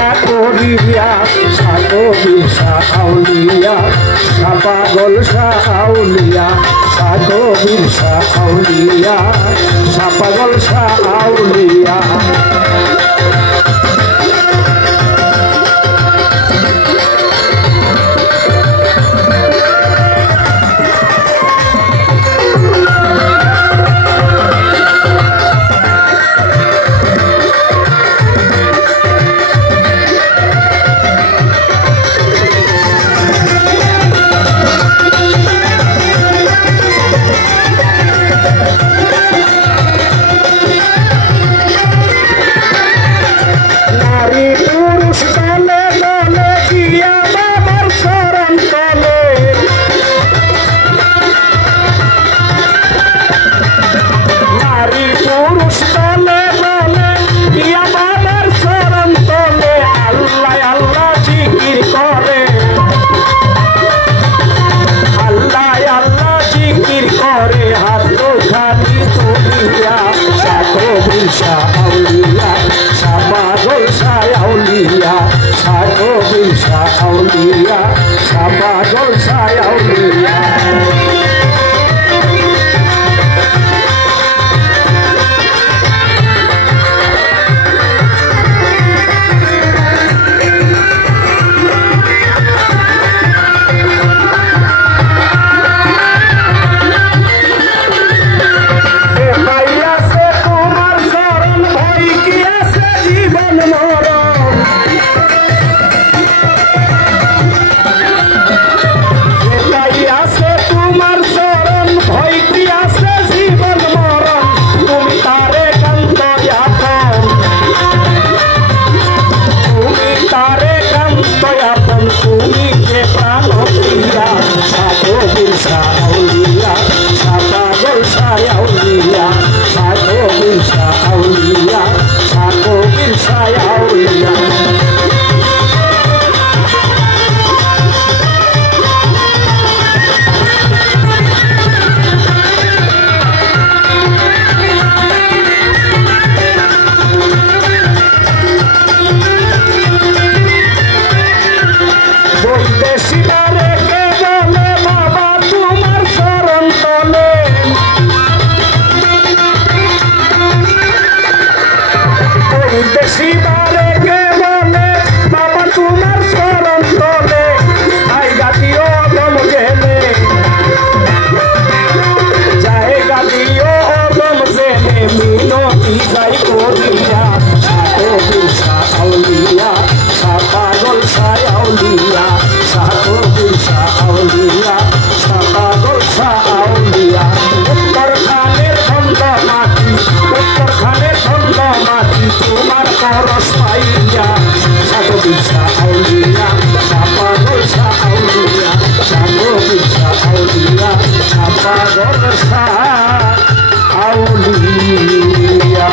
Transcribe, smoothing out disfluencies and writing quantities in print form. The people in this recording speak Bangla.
আশা করিয়া সাধু বিরসা আউলিয়া পাগল শাহ আউলিয়া সাধু বিরসা আউলিয়া পাগল শাহ আউলিয়া পাগল শাহ আউলিয়া সাধু বিরসা আউলিয়া পাগল শাহ আউলিয়া সাধু বিরসা আউলিয়া পাগল শাহ আউলিয়া সাধু বিরসা আউলিয়া সাধু বিরসা আউলিয়া শিবারে কে বলে বাবা তোমার শরণ তোলে জায়গা দিও দম গেলে জায়গা দিও দম গেলে মিনতি যাই করিয়া সাধু বিরসা আউলিয়া পাগল শাহ আউলিয়া সাধু বিরসা আউলিয়া পাগল শাহ আউলিয়া উত্তরখানের খন্ড মাটি উত্তরখানের খন্ড মাটি তোমার করস পাইয়া সাধু বিরসা আউলিয়া পাগল শাহ আউলিয়া সাধু বিরসা আউলিয়া পাগল শাহ আউলিয়া